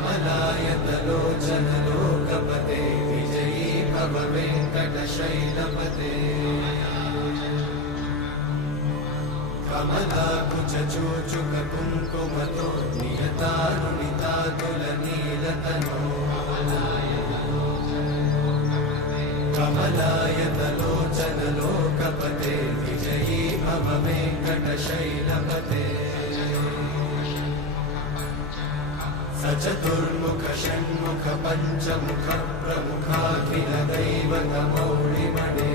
कमलायतलोचन लोकपते विजयी भव वेङ्कटशैलपते कमलाकुचूचुक कुङ्कुमतो नियतानुनितातुलनीलतनो कमलायतलोचन लोकपते विजयी भव वेङ्कटशैलपते सचतुर्मुख षण्मुख पञ्चमुख प्रमुखाखिल दैवतमौलिमणे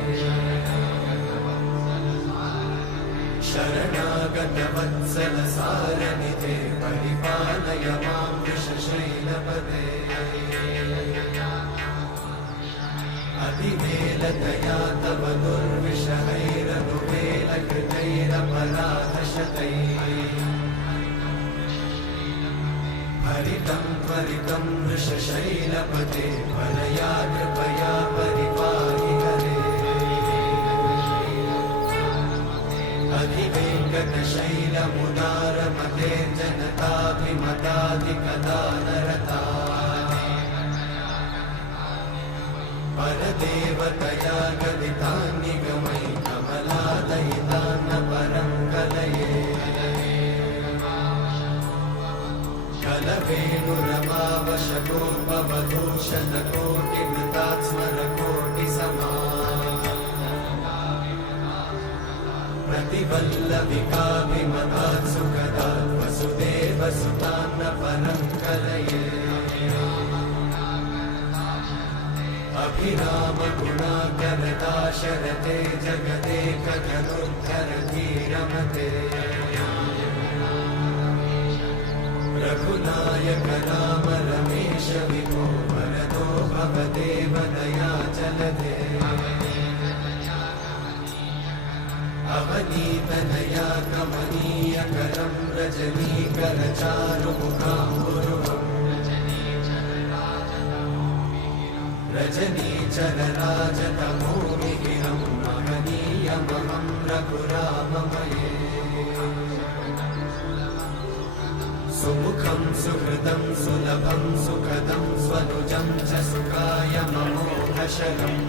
शरणागत वत्सल सारनिधे परिपालय मां वृषशैलपते अतिवेलतया तव दुर्विषहैरनुवेलकृतैरपराधशतैः हरितं त्वरितं वृषशैलपते परया कृपया परिपाहि हरे अधिवेङ्कटशैलमुदारमते जनताभिमताधिकदानरता परदेवतया गदितान्निगमै कमलादयितान्न परं कलये कलवेणुरमावशकोपवधूषणकोटिवृतात्स्मरकोटिसमा प्रतिवल्लविकाभिमतात् सुखदात् वसुदेवसुतान्न परं कलये अभिरामगुणाकरदाशरथे जगदेकधनुर्धरधीरमते रघुनायक राम रमेश विभो वरदो भवदेव दयाचलधे अवनीतनया कमनीयकरं रजनीकरचारुमुखाम्बुरुहम् रजनीचरराजतमोमिहिरं महनीयमहं रघुराममये सुमुखं सुहृदं सुलभं सुखदं स्वनुजं च सुखाय ममोहशरम्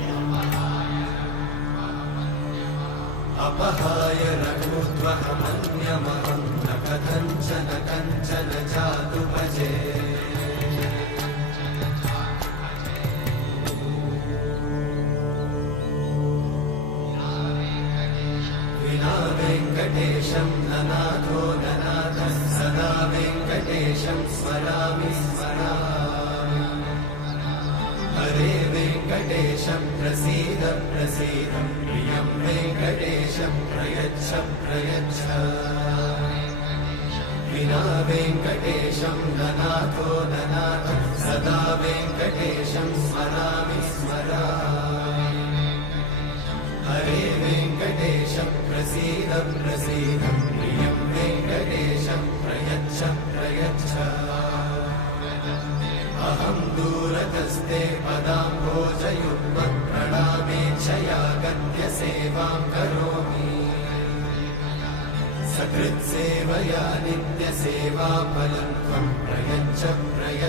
अपहाय रघुत्वहमन्यमहं न कथञ्चन कञ्चन जातु भजे विना वेङ्कटेशं ननाथो ननाथः सदा वेङ्कटेशं स्मरामि स्मरामि हरे वेङ्कटेशं प्रसीद प्रसीद प्रियं वेङ्कटेशं प्रयच्छ प्रयच्छ विना वेङ्कटेशं ननाथो ननाथः सदा वेङ्कटेशं स्मरामि स्मरामि हरे वेङ्कटेशं प्रसीद प्रसीद प्रियं वेङ्कटेशं प्रयच्छ प्रयच्छ अहं दूरतस्ते पदाम्भोजयुग्मं प्रणामेच्छया गद्य सेवां करोमि सकृत्सेवया नित्यसेवाफलं त्वं प्रयच्छ प्रयच्छ